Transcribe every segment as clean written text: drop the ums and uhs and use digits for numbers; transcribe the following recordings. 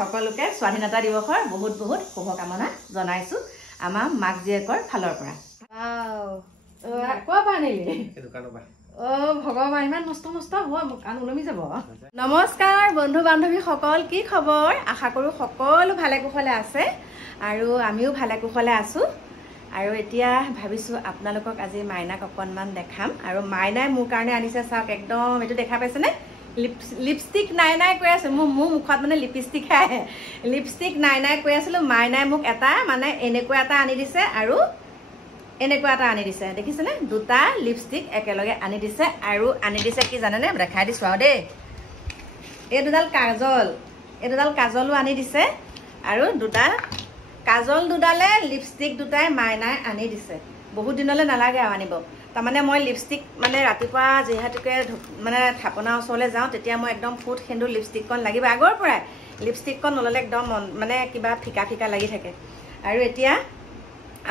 সকলোকে স্বাধীনতা দিৱসৰ বহুত বহুত শুভকামনা জনাইছো আমাৰ মাক জীয়েকৰ ফালৰ পৰা ভগৱান ইমান মস্ত মস্ত হয় মোক কাণ ওলমি যাব নমস্কাৰ বন্ধু বান্ধৱী সকল কি খবৰ আশা কৰো সকলো ভালে কুশলে আছে আৰু আমিও ভালে কুশলে আছো আৰু এতিয়া ভাবিছো আপোনালোকক আজি মাইনাক অকনমান দেখাম আৰু মাইনাই মোৰ কাৰণে আনিছে চাওক একদম এটো দেখা পাইছেনে লিপষ্টিক নাই কৈ আছে মোৰ মুখত মানে লিপষ্টিক আহে লিপষ্টিক নাই কৈ আছিলো মাইনাই মোক এটা মানে এনেকুৱা এটা আনি দিছে আৰু এনেকুৱা এটা আনি দিছে দেখিছেনে দুটা লিপষ্টিক একেলগে আনি দিছে আৰু আনি দিছে কি জানেনে দেখাই দিছো আৰু দেই এই দুডাল কাজলো আনি দিছে আৰু দুটা কাজল দুডালে লিপষ্টিক দুটাই মাইনাই আনি দিছে বহুত দিনলৈ নালাগে আনিব তাৰমানে মই লিপষ্টিক মানে ৰাতিপুৱা যেহেতুকে মানে থাপনা ওচৰলৈ যাওঁ তেতিয়া মই একদম ফুট সেন্দুৰ লিপষ্টিকখন লাগিব আগৰ পৰাই লিপষ্টিকখন নললে একদম মানে কিবা ফিকা ফিকা লাগি থাকে আৰু এতিয়া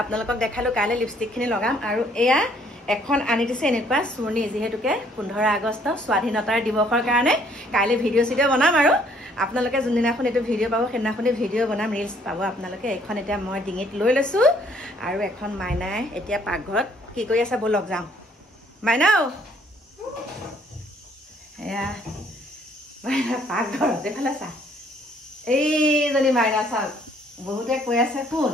আপোনালোকক দেখালো কাইলৈ লিপষ্টিকখিনি লগাম আৰু এয়া এখন আনি দিছে এনেকুৱা চুৰ্ণি যেহেতুকে 15 আগষ্ট স্বাধীনতাৰ দিৱসৰ কাৰণে কাইলৈ ভিডিঅ' বনাম আৰু আপোনালোকে যোনদিনাখন এইটো ভিডিঅ' পাব সেইদিনাখনে ভিডিঅ' বনাম ৰিলছ পাব আপোনালোকে এখন এতিয়া মই ডিঙিত লৈ লৈছো আৰু এখন মাইনাই এতিয়া পাকঘৰত কি কৰি আছে বলক যাওঁ মাইনাও এয়া মাইনা পাকঘৰত দেখালে চা এইজনী মাইনা চাওক বহুতে কৈ আছে কোন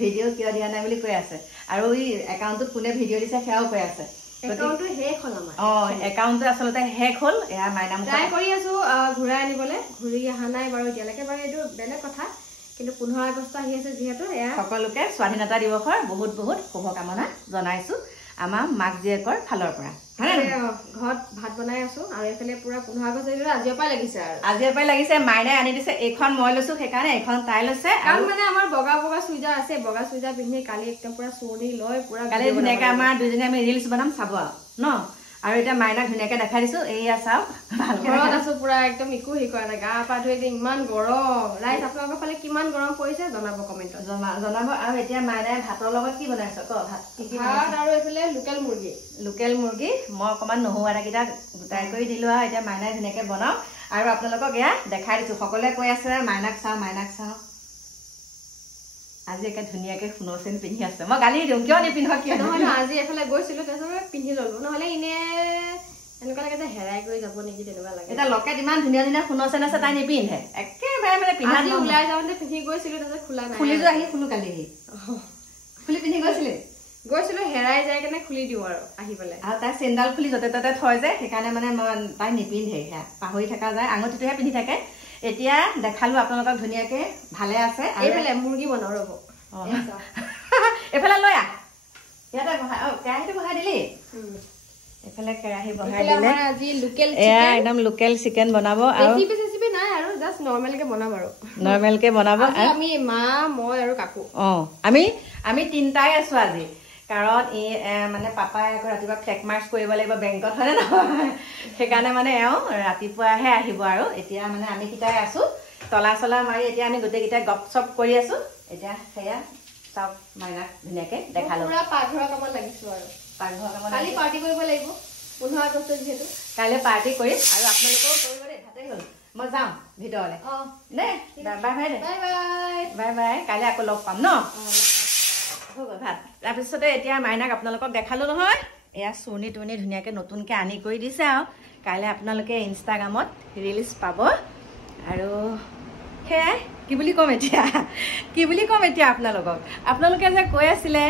ভিডিঅ' কিয় দিয়া নাই বুলি কৈ আছে আৰু এই একাউণ্টত কোনে ভিডিঅ' দিছে সেয়াও কৈ আছে একাউণ্টটো শেষ হ'ল আমাৰ একাউণ্টটো আচলতে শেষ হ'ল এয়া মাইনা ট্ৰাই কৰি আছো ঘূৰাই আনিবলৈ ঘূৰি অহা নাই বাৰু এতিয়ালৈকে বাৰু এইটো বেলেগ কথা কিন্তু 15 আগষ্ট আহি আছে যিহেতু এয়া সকলোকে স্বাধীনতা দিৱসৰ বহুত বহুত শুভকামনা জনাইছো আমাৰ মাক জীয়েকৰ ফালৰ পৰা ঘৰত ভাত বনাই আছো আৰু এইফালে পুৰা 15 আগষ্ট আজিৰ পৰাই লাগিছে মাইনাই আনি দিছে এইখন মই লৈছো সেইকাৰণে এইখন তাই লৈছে আৰু মানে আমাৰ বগা চুইজাৰ আছে বগা চুইজাৰ পিন্ধি কালি একদম পুৰা চুৰ্ণি লৈ পুৰা কালি ধুনীয়াকে আমাৰ দুজনী আমি ৰিলছ বনাম চাব ন আৰু এটা মাইনাক ধুনীয়াকে দেখাই দিছো এইয়া চাওক ভালকে ঘৰত আছো পুৰা একদম ইকো কৰা নাই গা পা ধুই ইমান গৰম ৰাইট আপোনালোকৰ ফালে কিমান গৰম পৰিছে জনাব কমেণ্টত জনাব আৰু এতিয়া মাইনাই ভাতৰ লগত কি বনাইছ ক ভাত আৰু এইফালে লোকেল মুৰ্গী মই অকমান নহৰু আদাকেইটা গোটাই কৰি দিলো আৰু এতিয়া মাইনাই ধুনীয়াকে বনাও আৰু আপোনালোকক এয়া দেখাই দিছো সকলোৱে কৈ আছে মাইনাক চাওঁ আজি একে ধুনীয়াকে সোণৰ চেন পিন্ধি আছে মই গালি দিওঁ কিয় নিপিন্ধ কিয় নহয় আজি এফালে গৈছিলো তাৰপিছত পিন্ধি ললো নহলে এনে এনেকুৱা লাগে যে হেৰাই কৰি যাব নেকি তেনেকুৱা লাগে এটা লকেট ইমান ধুনীয়া ধুনীয়া সোণৰ চেন আছে তাই নিপিন্ধে একেবাৰে মানে পিন্ধা দি ওলাই যাওঁতে পিন্ধি গৈছিলো তাৰপিছত খোলা নাই খুলি আহি খুলো কালি খুলি পিন্ধি গৈছিলো হেৰাই যায় কেনে খুলি দিওঁ আৰু আহি পেলাই আৰু তাই চেণ্ডাল খুলি য'তে ত'তে থয় যে সেইকাৰণে মানে তাই নিপিন্ধে সেয়া পাহৰি থকা যায় আঙুঠিটোহে পিন্ধি থাকে এতিয়া দেখালো আপোনালোকক ধুনীয়াকে ভালে আছে এইফালে মুৰ্গী বনাও ৰ'ব এইফালে লৈ আহ ইয়াতে কেৰাহীটো বহাই দিলি এইফালে কেৰাহী বহাই দিলে আজি এয়া একদম লোকেল চিকেন বনাব আৰু ৰেচিপি নাই আৰু জাষ্ট নৰ্মেলকে বনাব আমি মা মই আৰু কাকু আমি তিনটাই আছো আজি কাৰণ মানে পাপাই আকৌ ৰাতিপুৱা ফ্লেগ মাৰ্চ কৰিব লাগিব বেংকত হয়নে নহয় সেইকাৰণে মানে ৰাতিপুৱাহে আহিব আৰু এতিয়া মানে আমি কেইটাই আছো তলা চলা মাৰি এতিয়া আমি গোটেইকেইটাই গপ চপ কৰি আছো এতিয়া সেয়া চাওক মাইনাক ধুনীয়াকে দেখালো পুৰা পাকঘৰৰ কামত লাগিছো আৰু কালি পাৰ্টি কৰিব লাগিব 15 আগষ্ট যিহেতু কাইলৈ পাৰ্টি কৰিম আৰু আপোনালোকেও কৰিব দেই ভাতে হ'ল মই যাওঁ ভিতৰলৈ দেই বাই কাইলৈ আকৌ লগ পাম ন ভাত তাৰপিছতে এতিয়া মাইনাক আপোনালোকক দেখালো নহয় এয়া চুৰ্ণি তুৰ্ণি ধুনীয়াকে নতুনকে আনি কৰি দিছে আৰু কাইলৈ আপোনালোকে ইনষ্টাগ্ৰামত ৰিলছ পাব আৰু সেয়াই কি বুলি ক'ম এতিয়া আপোনালোকে যে কৈ আছিলে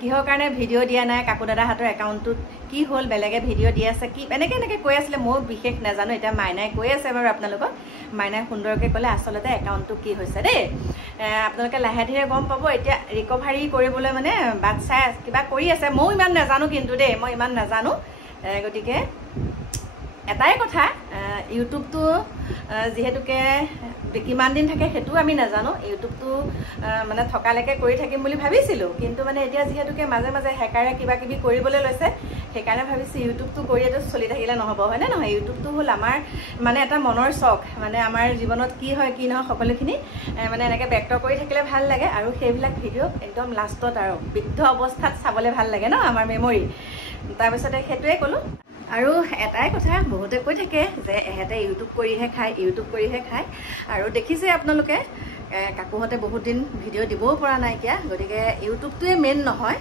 কিহৰ কাৰণে ভিডিঅ' দিয়া নাই কাকু দাদাহঁতৰ একাউণ্টটোত কি হ'ল বেলেগে ভিডিঅ' দি আছে কি এনেকে কৈ আছিলে মই বিশেষ নাজানো এতিয়া মাইনাই কৈ আছে বাৰু আপোনালোকক মাইনাই সুন্দৰকৈ ক'লে আচলতে একাউণ্টটো কি হৈছে দেই আপোনালোকে লাহে ধীৰে গম পাব এতিয়া ৰিকভাৰী কৰিবলৈ মানে বাট চাই কিবা কৰি আছে ময়ো ইমান নাজানো কিন্তু দেই মই ইমান নাজানো গতিকে এটাই কথা ইউটিউবটো যিহেতুকে কিমান দিন থাকে সেইটো আমি নাজানো ইউটিউবটো মানে থকালৈকে কৰি থাকিম বুলি ভাবিছিলো কিন্তু মানে এতিয়া যিহেতুকে মাজে মাজে হেকাৰে কিবা কিবি কৰিবলৈ লৈছে সেইকাৰণে ভাবিছোঁ ইউটিউবটো কৰিয়েতো চলি থাকিলে নহ'ব, হয়নে নহয়? ইউটিউবটো হ'ল আমাৰ মানে এটা মনৰ চখ, মানে আমাৰ জীৱনত কি হয় কি নহয় সকলোখিনি মানে এনেকৈ ব্যক্ত কৰি থাকিলে ভাল লাগে। আৰু সেইবিলাক ভিডিঅ' একদম লাষ্টত আৰু বৃদ্ধ অৱস্থাত চাবলৈ ভাল লাগে ন, আমাৰ মেমৰি। তাৰপিছতে সেইটোৱে ক'লোঁ। আৰু এটাই কথা বহুতে কৈ থাকে যে এহেঁতে ইউটিউব কৰিহে খায়। আৰু দেখিছে আপোনালোকে কাকুহঁতে বহুত দিন ভিডিঅ' দিবও পৰা নাইকিয়া। গতিকে ইউটিউবটোৱে মেইন নহয়,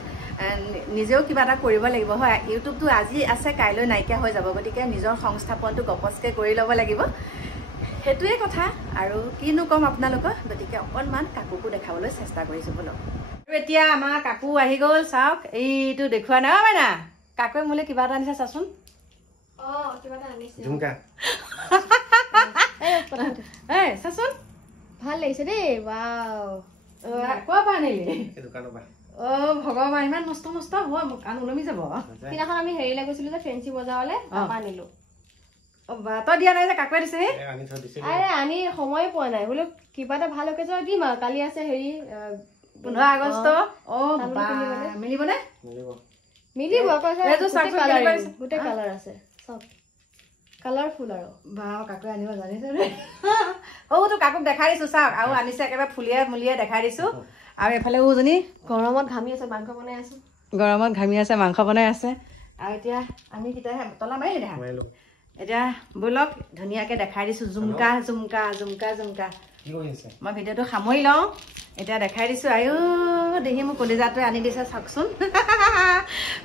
নিজেও কিবা এটা কৰিব লাগিব, হয়। ইউটিউবটো আজি আছে কাইলৈ নাইকিয়া হৈ যাব, গতিকে নিজৰ সংস্থাপনটো গপচকৈ কৰি ল'ব লাগিব, সেইটোৱে কথা। আৰু কিনো ক'ম আপোনালোকক, গতিকে অকণমান কাকুকো দেখাবলৈ চেষ্টা কৰিছোঁ বোলো। আৰু এতিয়া আমাৰ কাকু আহি গ'ল, চাওক। এইটো দেখুওৱা নাই মাইনা, কাকুৱে মোলৈ কিবা এটা আনিছে চাচোন। চাচোন ভাল লাগিছে দেই। কোৱা পৰা আনিলি? ভগৱান, ইমান মস্ত হয়, মোক কাণ ওলমি যাব। সিদিনাখন আমি হেৰিলৈ গৈছিলো যে ফেঞ্চি বজাৰলৈ, আনিলো। তই দিয়া নাই যে কাকুৱে দিছে? আনি সময় পোৱা নাই, বোলো কিবা এটা ভাল অকেজন দিম আৰু। কালি আছে হেৰি 15 আগষ্ট। মিলিবনে? মিলিব, গোটেই কালাৰ আছে, চব কালাৰফুল। আৰু কাকুৱে আনিব জানিছে নে? তো কাকুক দেখাই দিছো, চাওক। আৰু আনিছে একেবাৰে ফুলিয়াই মুলিয়াই দেখাই দিছো। আৰু এফালে উজনী গৰমত ঘামি আছে, মাংস বনাই আছে। মাংস বনাই আছে। আৰু এতিয়া আমি কেতিয়াহে তলা মাৰিলি দেখা। এতিয়া ব'লক ধুনীয়াকে দেখাই দিছো, জুমকা। মই ভিডিঅ'টো সামৰি লওঁ, এতিয়া দেখাই দিছো। আয়ো দেখি মোৰ কলিজাটোৱে আনি দিছে, চাওকচোন।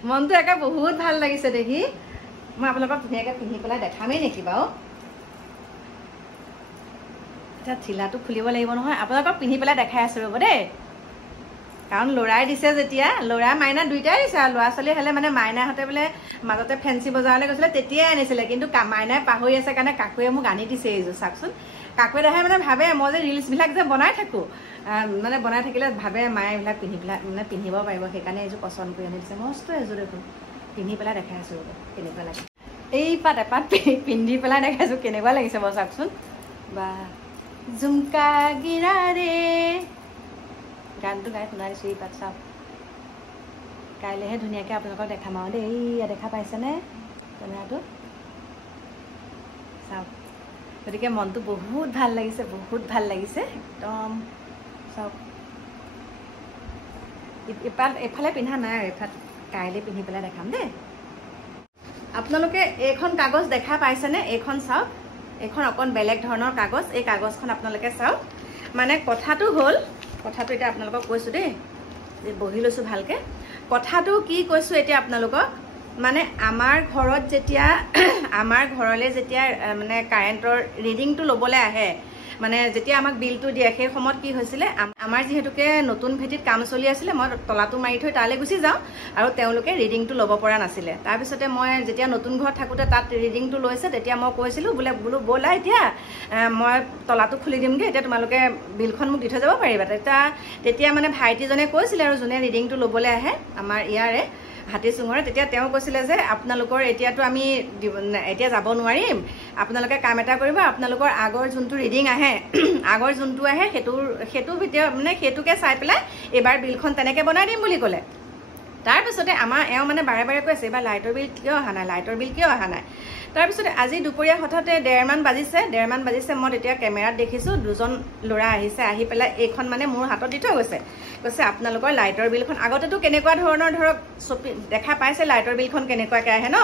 মনটো একে বহুত ভাল লাগিছে দেখি। মই আপোনালোকক ধুনীয়াকৈ পিন্ধি পেলাই দেখামেই নেকি বাৰু? এতিয়া চিলাটো খুলিব লাগিব নহয়, আপোনালোকক পিন্ধি পেলাই দেখাই আছো ৰ'ব দেই। কাৰণ ল'ৰাই দিছে যেতিয়া, ল'ৰা মাইনা দুইটাই দিছে। আৰু ল'ৰা ছোৱালী হ'লে মানে মাইনাহঁতে বোলে মাজতে ফেঞ্চি বজাৰলৈ গৈছিলে, তেতিয়াই আনিছিলে। কিন্তু মাইনাই পাহৰি আছে কাৰণে কাকুৱে মোক আনি দিছে এইযোৰ, চাওকচোন। কাকুৱে দেখাই মানে ভাবে মই যে ৰিলচবিলাক যে বনাই থাকোঁ, মানে বনাই থাকিলে ভাবে মায়ে এইবিলাক পিন্ধিব পাৰিব, সেইকাৰণে এইযোৰ পচন্দ কৰি আনি দিছে। মস্ত এযোৰ দেখোন, পিন্ধি পেলাই দেখাই আছোঁ ৰ'ব কেনেকুৱা লাগে। এই পাত এপাত পিন্ধি পেলাই দেখাইছোঁ, কেনেকুৱা লাগিছে বাৰু চাওকচোন। বা ঝুমকা গিৰা ৰে, গানটো গাই শুনাই দিছোঁ। এই পাত চাওক, কাইলৈহে ধুনীয়াকৈ আপোনালোকক দেখাম আৰু দেই। এইয়া দেখা পাইছেনে কেমেৰাটো? চাওক, গতিকে মনটো বহুত ভাল লাগিছে একদম। চাওক, এফালে পিন্ধা নাই আৰু এফালে কাইলৈ পিন্ধি পেলাই দেখাম দেই। আপোনালোকে এইখন কাগজ দেখা পাইছেনে? এইখন চাওক, এইখন অকণ বেলেগ ধৰণৰ কাগজ। এই কাগজখন আপোনালোকে চাওক। মানে কথাটো হ'ল, কথাটো এতিয়া আপোনালোকক কৈছোঁ দেই, বহি লৈছোঁ ভালকৈ। কথাটো কি কৈছোঁ এতিয়া আপোনালোকক, মানে আমাৰ ঘৰত যেতিয়া আমাৰ ঘৰলৈ যেতিয়া মানে কাৰেণ্টৰ ৰিডিংটো ল'বলৈ আহে, মানে যেতিয়া আমাক বিলটো দিয়ে, সেই সময়ত কি হৈছিলে, আমাৰ যিহেতুকে নতুন ভেটিত কাম চলি আছিলে, মই তলাটো মাৰি থৈ তালৈ গুচি যাওঁ, আৰু তেওঁলোকে ৰিডিংটো ল'ব পৰা নাছিলে। তাৰপিছতে মই যেতিয়া নতুন ঘৰত থাকোঁতে তাত ৰিডিংটো লৈছে, তেতিয়া মই কৈছিলোঁ বোলো ব'লা এতিয়া মই তলাটো খুলি দিমগৈ, এতিয়া তোমালোকে বিলখন মোক দি থৈ যাব পাৰিবা। তেতিয়া মানে ভাইটিজনে কৈছিলে, আৰু যোনে ৰিডিংটো ল'বলৈ আহে আমাৰ ইয়াৰে হাতীচুঙৰে, তেতিয়া তেওঁ কৈছিলে যে আপোনালোকৰ এতিয়াতো আমি এতিয়া যাব নোৱাৰিম, আপোনালোকে কাম এটা কৰিব, আপোনালোকৰ আগৰ যোনটো ৰিডিং আহে আগৰ যোনটো আহে সেইটো ভিডিঅ' মানে সেইটোকে চাই পেলাই এইবাৰ বিলখন তেনেকৈ বনাই দিম বুলি ক'লে। তাৰপিছতে এওঁ মানে বাৰে বাৰে কৈ আছে এইবাৰ লাইটৰ বিল কিয় অহা নাই। তাৰপিছতে আজি দুপৰীয়া হঠাতে 1:30 মান বাজিছে। মই তেতিয়া কেমেৰাত দেখিছোঁ দুজন ল'ৰা আহিছে, আহি পেলাই এইখন মানে মোৰ হাতত দি থৈ কৈছে আপোনালোকৰ লাইটৰ বিলখন, আগতেতো কেনেকুৱা ধৰণৰ ধৰক দেখা পাইছে লাইটৰ বিলখন কেনেকুৱাকৈ আহে ন,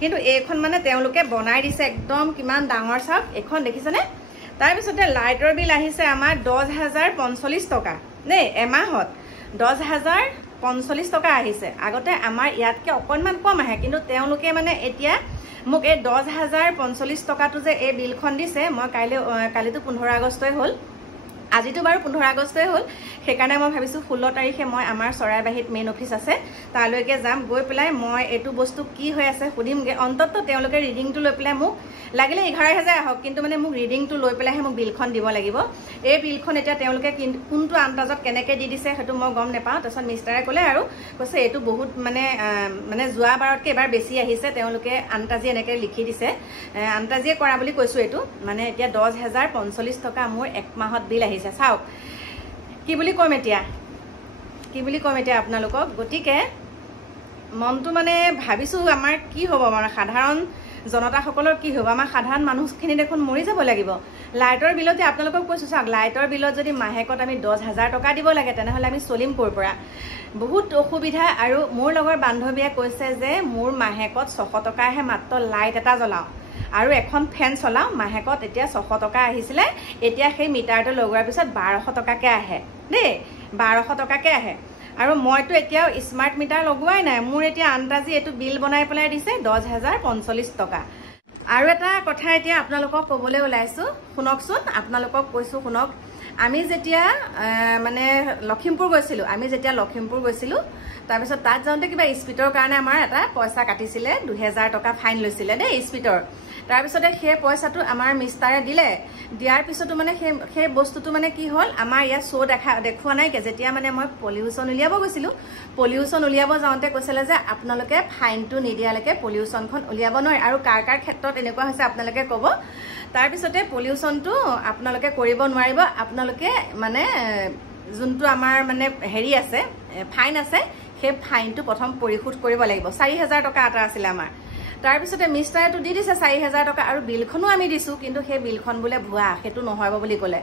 কিন্তু এইখন মানে তেওঁলোকে বনাই দিছে একদম কিমান ডাঙৰ, চাওক এইখন দেখিছেনে? তাৰপিছতে লাইটৰ বিল আহিছে আমাৰ 10,045 টকা দেই, এমাহত 10,045 টকা আহিছে। আগতে আমাৰ ইয়াতকৈ অকণমান কম আহে, কিন্তু তেওঁলোকে মানে এতিয়া মোক এই 10,045 টকাটো যে এই বিলখন দিছে, মই কালিতো 15 আগষ্টই হ'ল, আজিতো বাৰু 15 আগষ্টই হ'ল, সেইকাৰণে মই ভাবিছোঁ 16 তাৰিখে মই আমাৰ চৰাইবাহীত মেইন অফিচ আছে, তালৈকে যাম, গৈ পেলাই মই এইটো বস্তু কি হৈ আছে সুধিমগৈ। অন্ততঃ তেওঁলোকে ৰিডিংটো লৈ পেলাই মোক লাগিলে 11,000 আহক, কিন্তু মানে মোক ৰিডিংটো লৈ পেলাইহে মোক বিলখন দিব লাগিব। এই বিলখন এতিয়া তেওঁলোকে কোনটো আন্দাজত কেনেকৈ দি দিছে সেইটো মই গম নাপাওঁ। তাৰপিছত মিষ্টাৰে ক'লে আৰু কৈছে এইটো বহুত মানে যোৱা বাৰতকৈ এবাৰ বেছি আহিছে, তেওঁলোকে আন্তাজি এনেকৈ লিখি দিছে, আন্তাজিয়ে কৰা বুলি কৈছোঁ। এইটো মানে এতিয়া 10,045 টকা মোৰ এক মাহত বিল আহিছে। চাওক কি বুলি ক'ম এতিয়া আপোনালোকক। গতিকে মনটো মানে ভাবিছোঁ আমাৰ কি হ'ব, মানে সাধাৰণ জনতাসকলৰ কি হ'ব, আমাৰ সাধাৰণ মানুহখিনি দেখোন মৰি যাব লাগিব। লাইটৰ বিলতে আপোনালোকক কৈছোঁ চাওক, লাইটৰ বিলত যদি মাহেকত আমি 10,000 টকা দিব লাগে তেনেহ'লে আমি চলিম ক'ৰ পৰা? বহুত অসুবিধা। আৰু মোৰ লগৰ বান্ধৱীয়ে কৈছে যে মোৰ মাহেকত 600 টকাহে মাত্ৰ লাইট এটা জ্বলাওঁ আৰু এখন ফেন চলাওঁ, মাহেকত এতিয়া 600 টকা আহিছিলে, এতিয়া সেই মিটাৰটো লগোৱাৰ পিছত 1200 টকাকৈ আহে দেই, 1200 টকাকৈ আহে। আৰু মইতো এতিয়াও স্মাৰ্ট মিটাৰ লগোৱাই নাই, মোৰ এতিয়া আন্দাজি এইটো বিল বনাই পেলাই দিছে 10,045 টকা। আৰু এটা কথা এতিয়া আপোনালোকক ক'বলৈ ওলাইছোঁ, শুনকচোন, আপোনালোকক কৈছোঁ শুনক। আমি যেতিয়া মানে লখিমপুৰ গৈছিলোঁ, তাৰপিছত তাত যাওঁতে কিবা স্পীডৰ কাৰণে আমাৰ এটা পইচা কাটিছিলে, 2000 টকা ফাইন লৈছিলে দেই স্পীডৰ। তাৰপিছতে সেই পইচাটো আমাৰ মিষ্টাৰে দিলে, দিয়াৰ পিছতো মানে সেই বস্তুটো মানে কি হ'ল, আমাৰ ইয়াত দেখুওৱা নাইকে। যেতিয়া মানে মই পলিউশ্যন উলিয়াব গৈছিলোঁ, পলিউশ্যন উলিয়াব যাওঁতে কৈছিলে যে আপোনালোকে ফাইনটো নিদিয়ালৈকে পলিউশ্যনখন উলিয়াব নোৱাৰে। আৰু কাৰ কাৰ ক্ষেত্ৰত এনেকুৱা হৈছে আপোনালোকে ক'ব। তাৰপিছতে পলিউশ্যনটো আপোনালোকে কৰিব নোৱাৰিব, আপোনালোকে মানে যোনটো আমাৰ মানে হেৰি আছে, ফাইন আছে, সেই ফাইনটো প্ৰথম পৰিশোধ কৰিব লাগিব। 4,000 টকা এটা আছিলে আমাৰ। তাৰপিছতে মিষ্টাৰেটো দি দিছে 4,000 টকা, আৰু বিলখনো আমি দিছোঁ, কিন্তু সেই বিলখন বোলে ভুৱা, সেইটো নহ'ব বুলি ক'লে।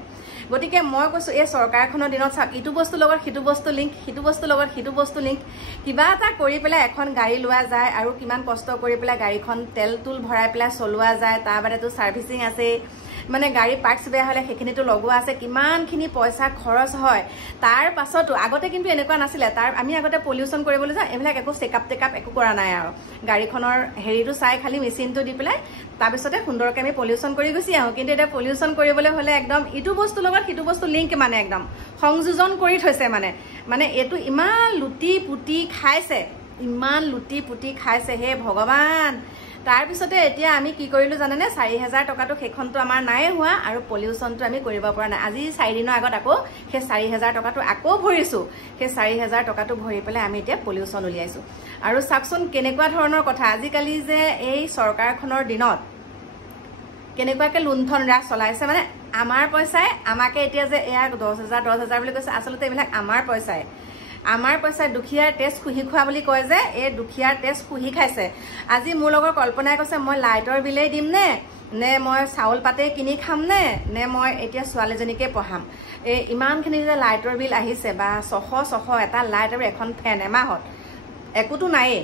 গতিকে মই কৈছোঁ এই চৰকাৰখনৰ দিনত চাওক, ইটো বস্তুৰ লগত সিটো বস্তু লিংক, সিটো বস্তুৰ লগত সিটো বস্তু লিংক। কিবা এটা কৰি পেলাই এখন গাড়ী লোৱা যায়, আৰু কিমান কষ্ট কৰি পেলাই গাড়ীখন তেল তুল ভৰাই পেলাই চলোৱা যায়, তাৰ বাদেতো ছাৰ্ভিচিং আছে, মানে গাড়ী পাৰ্টছ বেয়া হ'লে সেইখিনিতো লগোৱা আছে, কিমানখিনি পইচা খৰচ হয়। তাৰ পাছতো আগতে কিন্তু এনেকুৱা নাছিলে, আমি আগতে পলিউশ্যন কৰিবলৈ যাওঁ, এইবিলাক একো চেকআপ টেকআপ একো কৰা নাই আৰু গাড়ীখনৰ হেৰিটো চাই খালি মেচিনটো দি পেলাই তাৰপিছতে সুন্দৰকৈ আমি পলিউশ্যন কৰি গুচি আহোঁ। কিন্তু এতিয়া পলিউশ্যন কৰিবলৈ হ'লে একদম ইটো বস্তুৰ লগত সিটো বস্তু লিংক, মানে একদম সংযোজন কৰি থৈছে। মানে এইটো ইমান লুটি পুটি খাইছে, হে ভগৱান। তাৰপিছতে এতিয়া আমি কি কৰিলোঁ জানেনে, 4,000 টকাটো সেইখনটো আমাৰ নাই হোৱা, আৰু পলিউশ্যনটো আমি কৰিব পৰা নাই। আজি 4 দিনৰ আগত আকৌ সেই 4,000 টকাটো আকৌ ভৰিছোঁ। সেই 4,000 টকাটো ভৰি পেলাই আমি এতিয়া পলিউশ্যন উলিয়াইছোঁ। আৰু চাওকচোন কেনেকুৱা ধৰণৰ কথা, আজিকালি যে এই চৰকাৰখনৰ দিনত কেনেকুৱাকৈ লুণ্ঠন ৰাজ চলাইছে। মানে আমাৰ পইচাই আমাকে এতিয়া যে এয়া 10,000 বুলি কৈছে, আচলতে এইবিলাক আমাৰ পইচাই দুখীয়াৰ তেজ শুহি খোৱা বুলি কয় যে, এই দুখীয়াৰ তেজ শুহি খাইছে। আজি মোৰ লগৰ কল্পনাই কৈছে মই লাইটৰ বিলেই দিম নে মই চাউল পাতেই কিনি খাম নে মই এতিয়া ছোৱালীজনীকে পঢ়াম। এই ইমানখিনি যে লাইটৰ বিল আহিছে, বা 600 এটা লাইট আৰু এখন ফেন এমাহত, একোতো নায়েই।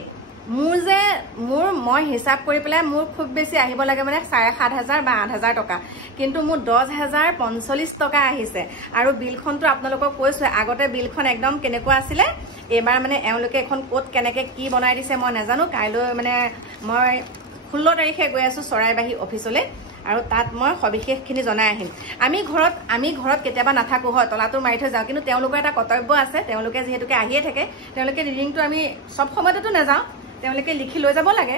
মই হিচাপ কৰি পেলাই মোৰ খুব বেছি আহিব লাগে মানে 7,500 বা 8,000 টকা, কিন্তু মোৰ 10,045 টকা আহিছে। আৰু বিলখনতো আপোনালোকক কৈছোঁ, আগতে বিলখন একদম কেনেকুৱা আছিলে, এইবাৰ মানে এওঁলোকে এখন ক'ত কেনেকৈ কি বনাই দিছে মই নাজানো। কাইলৈ মানে মই 16 তাৰিখে গৈ আছোঁ চৰাইবাহী অফিচলৈ, আৰু তাত মই সবিশেষখিনি জনাই আহিম। আমি ঘৰত কেতিয়াবা নাথাকোঁ হয়, তলাটো মাৰি থৈ যাওঁ, কিন্তু তেওঁলোকৰ এটা কৰ্তব্য আছে, তেওঁলোকে যিহেতুকে আহিয়ে থাকে, তেওঁলোকে ৰিডিংটো আমি চব সময়তেতো নাযাওঁ, তেওঁলোকে লিখি লৈ যাব লাগে।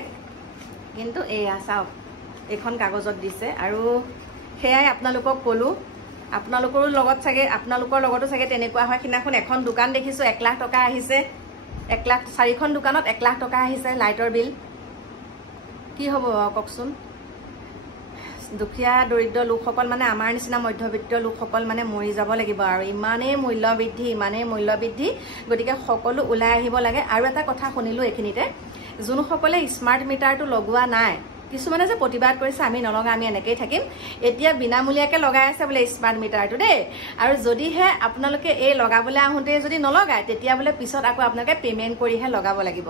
কিন্তু এয়া চাওক, এইখন কাগজত দিছে। আৰু সেয়াই আপোনালোকক ক'লোঁ, আপোনালোকৰ লগতো চাগে তেনেকুৱা হয়। সিদিনাখন এখন দোকান দেখিছোঁ 1 লাখ টকা আহিছে, 4খন দোকানত 1 লাখ টকা আহিছে লাইটৰ বিল। কি হ'ব কওকচোন। দুখীয়া দৰিদ্ৰ লোকসকল, মানে আমাৰ নিচিনা মধ্যবিত্ত লোকসকল মানে মৰি যাব লাগিব। আৰু ইমানেই মূল্য বৃদ্ধি, গতিকে সকলো ওলাই আহিব লাগে। আৰু এটা কথা শুনিলোঁ এইখিনিতে, যোনসকলে স্মাৰ্ট মিটাৰটো লগোৱা নাই, কিছুমানে যে প্ৰতিবাদ কৰিছে আমি নলগাওঁ, আমি এনেকেই থাকিম, এতিয়া বিনামূলীয়াকৈ লগাই আছে বোলে স্মাৰ্ট মিটাৰটো দেই। আৰু যদিহে আপোনালোকে এই লগাবলৈ আহোঁতে যদি নলগায়, তেতিয়া বোলে পিছত আকৌ আপোনালোকে পে'মেণ্ট কৰিহে লগাব লাগিব।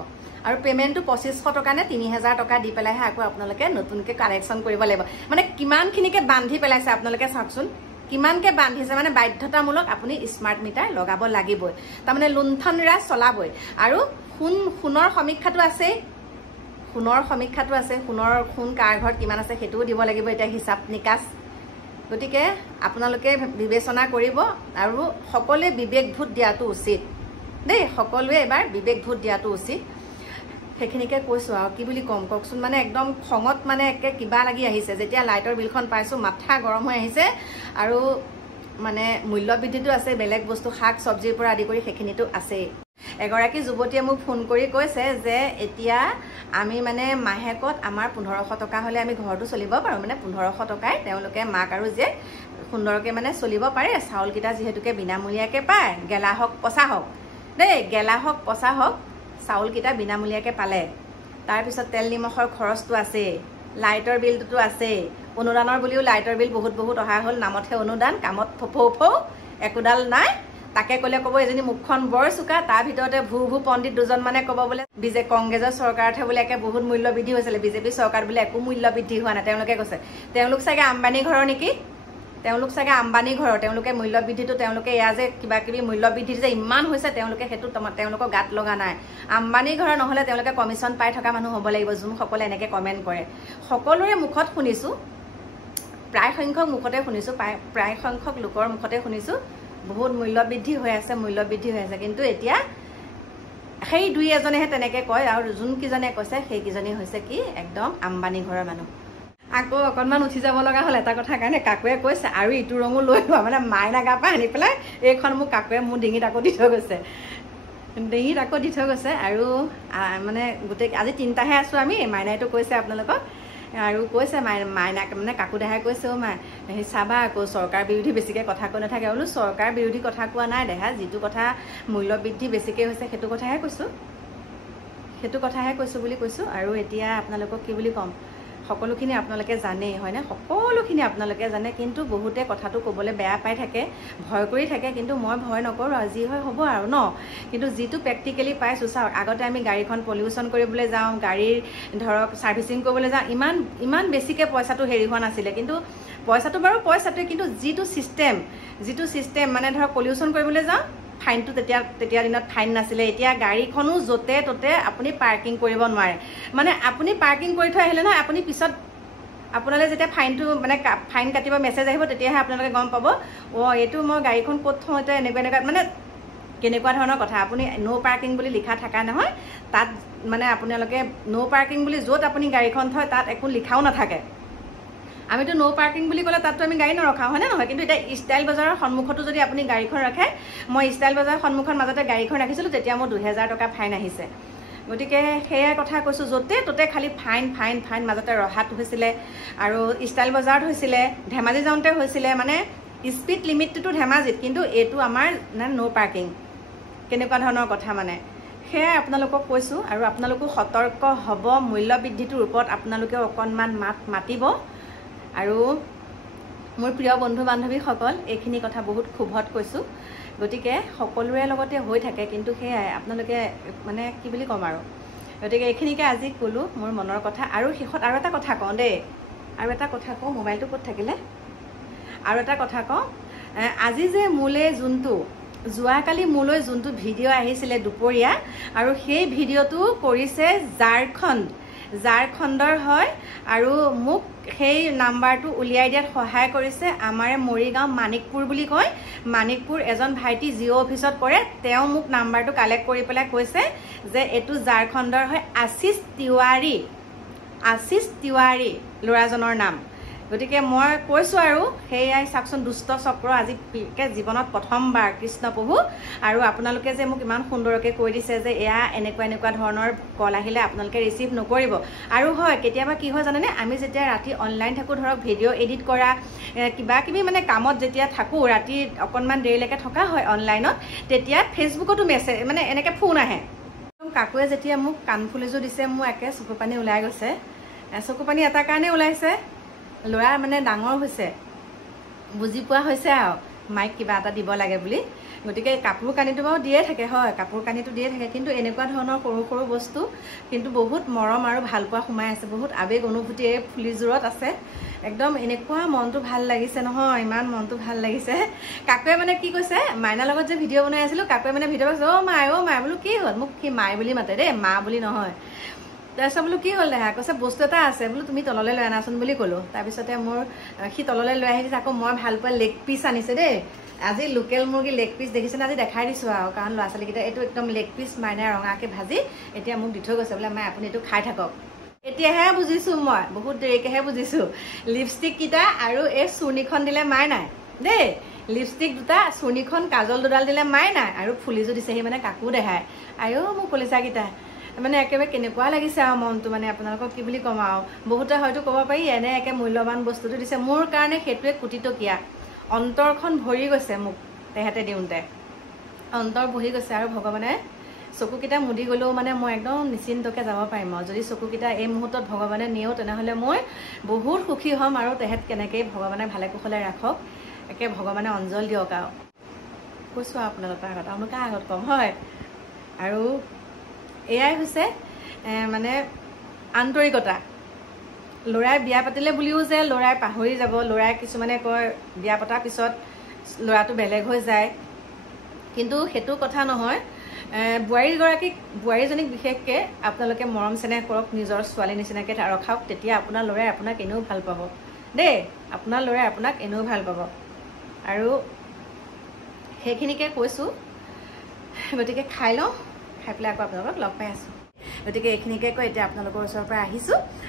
আৰু পে'মেণ্টটো 2,500 টকা নে 3,000 টকা দি পেলাইহে আকৌ আপোনালোকে নতুনকৈ কানেকশ্যন কৰিব লাগিব। মানে কিমানখিনিকে বান্ধি পেলাইছে আপোনালোকে চাওকচোন, কিমানকৈ বান্ধিছে। মানে বাধ্যতামূলক আপুনি স্মাৰ্ট মিটাৰ লগাব লাগিবই, তাৰমানে লুণ্ঠন ৰাজ চলাবই। আৰু সোণৰ সমীক্ষাটো আছেই, সোণ কাৰ ঘৰত কিমান আছে সেইটোও দিব লাগিব এতিয়া হিচাপ নিকাচ। গতিকে আপোনালোকে বিবেচনা কৰিব, আৰু সকলোৱে বিবেক ভোট দিয়াটো উচিত দেই, সকলোৱে এবাৰ বিবেক ভোট দিয়াটো উচিত। সেইখিনিকে কৈছোঁ আৰু কি বুলি ক'ম কওকচোন। মানে একদম খঙত মানে একে কিবা লাগি আহিছে, যেতিয়া লাইটৰ বিলখন পাইছোঁ মাথা গৰম হৈ আহিছে। আৰু মানে মূল্য বৃদ্ধিটো আছে, বেলেগ বস্তু শাক চব্জিৰ পৰা আদি কৰি সেইখিনিতো আছেই। এগৰাকী যুৱতীয়ে মোক ফোন কৰি কৈছে যে এতিয়া আমি মানে মাহেকত আমাৰ 1,500 টকা হ'লে আমি ঘৰটো চলিব পাৰোঁ। মানে 1,500 টকাই তেওঁলোকে মাক আৰু জীয়েক সুন্দৰকৈ মানে চলিব পাৰে। চাউলকেইটা যিহেতুকে বিনামূলীয়াকৈ পায়, গেলা হওক পচা হওক দেই, গেলা হওক পচা হওক, চাউলকেইটা বিনামূলীয়াকৈ পালে। তাৰপিছত তেল নিমখৰ খৰচটো আছে, লাইটৰ বিলটোতো আছে, অনুদানৰ বুলিও লাইটৰ বিল বহুত বহুত অহা হ'ল, নামতহে অনুদান, কামত ফৌ একোডাল নাই। তাকে ক'লে ক'ব এজনী মুখখন বৰ চোকা, তাৰ ভিতৰতে ভূ পণ্ডিত দুজনমানে ক'ব বোলে কংগ্ৰেছৰ চৰকাৰতহে বোলে একে বহুত মূল্য বৃদ্ধি হৈছিলে, বিজেপি চৰকাৰত বোলে একো মূল্য বৃদ্ধি হোৱা নাই। তেওঁলোকে কৈছে তেওঁলোক চাগে আম্বানী ঘৰৰ নেকি, তেওঁলোক চাগে আম্বানী ঘৰৰ, তেওঁলোকে মূল্য বৃদ্ধিটো তেওঁলোকে এয়া যে কিবা কিবি মূল্য বৃদ্ধি যে ইমান হৈছে তেওঁলোকে সেইটো তেওঁলোকৰ গাত লগা নাই। আম্বানী ঘৰৰ নহ'লে তেওঁলোকে কমিশ্যন পাই থকা মানুহ হ'ব লাগিব, যোনসকলে এনেকৈ কমেণ্ট কৰে। সকলোৰে মুখত শুনিছোঁ, প্ৰায় সংখ্যক মুখতে শুনিছোঁ, প্ৰায় সংখ্যক লোকৰ মুখতে শুনিছোঁ বহুত মূল্য বৃদ্ধি হৈ আছে, মূল্য বৃদ্ধি হৈ আছে। কিন্তু এতিয়া সেই দুই এজনেহে তেনেকৈ কয়, আৰু যোনকেইজনে কৈছে সেইকেইজনী হৈছে কি একদম আম্বানী ঘৰৰ মানুহ। আকৌ অকণমান উঠি যাব লগা হ'ল এটা কথাৰ কাৰণে, কাকুৱে কৈছে আৰু ইটো ৰঙো লৈ লোৱা, মানে মাইনা গা পৰা আনি পেলাই এইখন মোক কাকুৱে মোৰ ডিঙিত আকৌ দি থৈ গৈছে, ডিঙিত আকৌ দি থৈ গৈছে। আৰু মানে গোটেই আজি 3টাহে আছোঁ আমি, মাইনাইটো কৈছে আপোনালোকক, আৰু কৈছে মাইনাক মানে কাকু দেহাই কৈছে মাই সেই চাবা আকৌ চৰকাৰ বিৰোধী বেছিকৈ কথা কৈ নাথাকে। বোলো চৰকাৰ বিৰোধী কথা কোৱা নাই দেহা, যিটো কথা মূল্য বৃদ্ধি বেছিকৈ হৈছে সেইটো কথাহে কৈছোঁ বুলি কৈছোঁ। আৰু এতিয়া আপোনালোকক কি বুলি ক'ম, সকলোখিনি আপোনালোকে জানেই হয়নে, সকলোখিনি আপোনালোকে জানে, কিন্তু বহুতে কথাটো ক'বলৈ বেয়া পাই থাকে, ভয় কৰি থাকে। কিন্তু মই ভয় নকৰোঁ, আৰু যি হয় হ'ব আৰু ন। কিন্তু যিটো প্ৰেক্টিকেলি পাইছোঁ, চাওক আগতে আমি গাড়ীখন পলিউশ্যন কৰিবলৈ যাওঁ, গাড়ীৰ ধৰক ছাৰ্ভিচিং কৰিবলৈ যাওঁ, ইমান বেছিকৈ পইচাটো হেৰি হোৱা নাছিলে। কিন্তু পইচাটো বাৰু পইচাটোৱে, কিন্তু যিটো ছিষ্টেম মানে ধৰক পলিউশ্যন কৰিবলৈ যাওঁ, ফাইনটো তেতিয়া দিনত ফাইন নাছিলে। এতিয়া গাড়ীখনো য'তে ত'তে আপুনি পাৰ্কিং কৰিব নোৱাৰে, মানে আপুনি পাৰ্কিং কৰি থৈ আহিলে নহয়, আপুনি পিছত আপোনালৈ যেতিয়া ফাইনটো মানে ফাইন কাটিব মেছেজ আহিব, তেতিয়াহে আপোনালোকে গম পাব এইটো মই গাড়ীখন ক'ত থওঁ, এতিয়া এনেকুৱা মানে কেনেকুৱা ধৰণৰ কথা। আপুনি ন' পাৰ্কিং বুলি লিখা থকা নহয়, তাত মানে আপোনালোকে ন' পাৰ্কিং বুলি য'ত আপুনি গাড়ীখন থয় তাত একো লিখাও নাথাকে। আমিতো ন' পাৰ্কিং বুলি ক'লে তাততো আমি গাড়ী নৰখাওঁ হয়নে নহয়। কিন্তু এতিয়া ষ্টাইল বজাৰৰ সন্মুখতো যদি আপুনি গাড়ীখন ৰাখে, মই ষ্টাইল বজাৰৰ সন্মুখৰ মাজতে গাড়ীখন ৰাখিছিলোঁ, তেতিয়া মোৰ 2000 টকা ফাইন আহিছে। গতিকে সেয়াই কথা কৈছোঁ, য'তে ত'তে খালি ফাইন মাজতে ৰহাত হৈছিলে, আৰু ষ্টাইল বজাৰত হৈছিলে, ধেমাজি যাওঁতে হৈছিলে। মানে স্পীড লিমিটটোতো ধেমাজিত, কিন্তু এইটো আমাৰ ন' পাৰ্কিং, কেনেকুৱা ধৰণৰ কথা মানে। সেয়াই আপোনালোকক কৈছোঁ, আৰু আপোনালোকো সতৰ্ক হ'ব, মূল্য বৃদ্ধিটোৰ ওপৰত আপোনালোকেও অকণমান মাতিব। আৰু মোৰ প্ৰিয় বন্ধু বান্ধৱীসকল, এইখিনি কথা বহুত ক্ষোভত কৈছোঁ, গতিকে সকলোৰে লগতে হৈ থাকে, কিন্তু সেয়াই আপোনালোকে মানে কি বুলি ক'ম আৰু। গতিকে এইখিনিকে আজি ক'লোঁ মোৰ মনৰ কথা। আৰু শেষত আৰু এটা কথা কওঁ দেই, মোবাইলটো ক'ত থাকিলে, আৰু এটা কথা কওঁ। আজি যে মোলৈ যোৱাকালি মোলৈ যোনটো ভিডিঅ' আহিছিলে দুপৰীয়া, আৰু সেই ভিডিঅ'টো কৰিছে ঝাৰখণ্ডৰ হয়, আৰু মোক সেই নাম্বাৰটো উলিয়াই দিয়াত সহায় কৰিছে আমাৰে মৰিগাঁও মানিকপুৰ বুলি কয়, মানিকপুৰ এজন ভাইটি জিঅ' অফিচত কৰে। তেওঁ মোক নাম্বাৰটো কালেক্ট কৰি পেলাই কৈছে যে এইটো ঝাৰখণ্ডৰ হয়, আশিষ তিৱাৰী ল'ৰাজনৰ নাম। গতিকে মই কৈছোঁ আৰু সেয়াই চাওকচোন, দুষ্ট চক্ৰ আজি জীৱনত প্ৰথমবাৰ কৃষ্ণ প্ৰভু। আৰু আপোনালোকে যে মোক ইমান সুন্দৰকৈ কৈ দিছে যে এয়া এনেকুৱা ধৰণৰ কল আহিলে আপোনালোকে ৰিচিভ নকৰিব। আৰু হয়, কেতিয়াবা কি হয় জানেনে, আমি যেতিয়া ৰাতি অনলাইন থাকোঁ, ধৰক ভিডিঅ' এডিট কৰা কিবা কিবি মানে কামত যেতিয়া থাকোঁ, ৰাতি অকণমান দেৰিলৈকে থকা হয় অনলাইনত, তেতিয়া ফেচবুকতো মেছেজ মানে এনেকৈ ফোন আহে। কাকুৱে যেতিয়া মোক কাণফুল এযোৰ দিছে, মোৰ একে চকু পানী ওলাই গৈছে। চকু পানী এটা কাৰণে ওলাইছে, ল'ৰা মানে ডাঙৰ হৈছে, বুজি পোৱা হৈছে আৰু মাইক কিবা এটা দিব লাগে বুলি। গতিকে কাপোৰ কানিটো বাৰু দিয়ে থাকে, হয় কাপোৰ কানিটো দিয়ে থাকে, কিন্তু এনেকুৱা ধৰণৰ সৰু সৰু বস্তু কিন্তু বহুত মৰম আৰু ভালপোৱা সোমাই আছে, বহুত আৱেগ অনুভূতি এই ফুলিযোৰত আছে। একদম এনেকুৱা মনটো ভাল লাগিছে নহয়, ইমান মনটো ভাল লাগিছে। কাকুৱে মানে কি কৈছে, মাইনাৰ লগত যে ভিডিঅ' বনাই আছিলোঁ, কাকুৱে মানে ভিডিঅ' কৈছে অ' মাই বোলো কি হ'ল, মোক কি মাই বুলি মাতে দেই, মা বুলি নহয়। তাৰপিছত বোলো কি হ'ল দেহা, কৈছে বস্তু এটা আছে, বোলো তুমি তললৈ লৈ আনাচোন বুলি ক'লোঁ। তাৰপিছতে সি তললৈ লৈ আহি দিছে। আকৌ মই ভাল পোৱা লেগ পিচ আনিছে দেই, আজি লোকেল মুৰ্গী লেগ পিচ দেখিছেনে, আজি দেখাই দিছোঁ আৰু, কাৰণ ল'ৰা ছোৱালীকেইটা এইটো একদম লেগ পিচ মাইনাই ৰঙাকৈ ভাজি এতিয়া মোক দি থৈ গৈছে, বোলে মাই আপুনি এইটো খাই থাকক। এতিয়াহে বুজিছোঁ, মই বহুত দেৰিকৈহে বুজিছোঁ। লিপষ্টিককেইটা আৰু এই চুৰ্ণিখন দিলে মাই নাই দেই, লিপষ্টিক দুটা, চুৰ্ণিখন, কাজল দুডাল দিলে মাই নাই, আৰু ফুলিযোৰ দিছেহি মানে কাকো দেখাই। আইও মোৰ কলিচাকেইটা মানে একেবাৰে কেনেকুৱা লাগিছে আৰু মনটো, মানে আপোনালোকক কি বুলি ক'ম আৰু। বহুতে হয়তো ক'ব পাৰি এনে একে মূল্যৱান বস্তুটো দিছে, মোৰ কাৰণে সেইটোৱে কোটিটকীয়া। অন্তৰখন ভৰি গৈছে মোক তেহেঁতে দিওঁতে, অন্তৰ বহি গৈছে। আৰু ভগৱানে চকুকেইটা মুদি গ'লেও মানে মই একদম নিশ্চিন্তকৈ যাব পাৰিম আৰু যদি চকুকেইটা এই মুহূৰ্তত ভগৱানে নিয়েও তেনেহ'লে মই বহুত সুখী হ'ম আৰু তেহেঁত কেনেকৈ ভগৱানে ভালে কুশলে ৰাখক একে ভগৱানে অঞ্জল দিয়ক আৰু কৈছোঁ আৰু আপোনালোকৰ আগত আৰুনো কাৰ আগত ক'ম হয় আৰু এয়াই হৈছে মানে আন্তৰিকতা ল'ৰাই বিয়া পাতিলে বুলিও যে ল'ৰাই পাহৰি যাব ল'ৰাই কিছুমানে কয় বিয়া পতাৰ পিছত ল'ৰাটো বেলেগ হৈ যায় কিন্তু সেইটো কথা নহয় বোৱাৰীজনীক বিশেষকৈ আপোনালোকে মৰম চেনেহ কৰক নিজৰ ছোৱালী নিচিনাকৈ ৰখাওক তেতিয়া আপোনাৰ ল'ৰাই আপোনাক এনেও ভাল পাব দেই আপোনাৰ ল'ৰাই আপোনাক এনেও ভাল পাব আৰু সেইখিনিকে কৈছোঁ গতিকে খাই লওঁ খাই পেলাই আকৌ আপোনালোকক লগ পাই আছোঁ গতিকে এইখিনিকে কৈ এতিয়া আপোনালোকৰ ওচৰৰ পৰা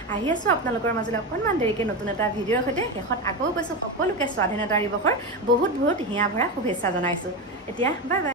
আহি আছোঁ আপোনালোকৰ মাজলৈ অকণমান দেৰিকৈ নতুন এটা ভিডিঅ'ৰ সৈতে শেষত আকৌ কৈছোঁ সকলোকে স্বাধীনতা দিৱসৰ বহুত বহুত হিয়া ভৰা শুভেচ্ছা জনাইছোঁ এতিয়া বাই বাই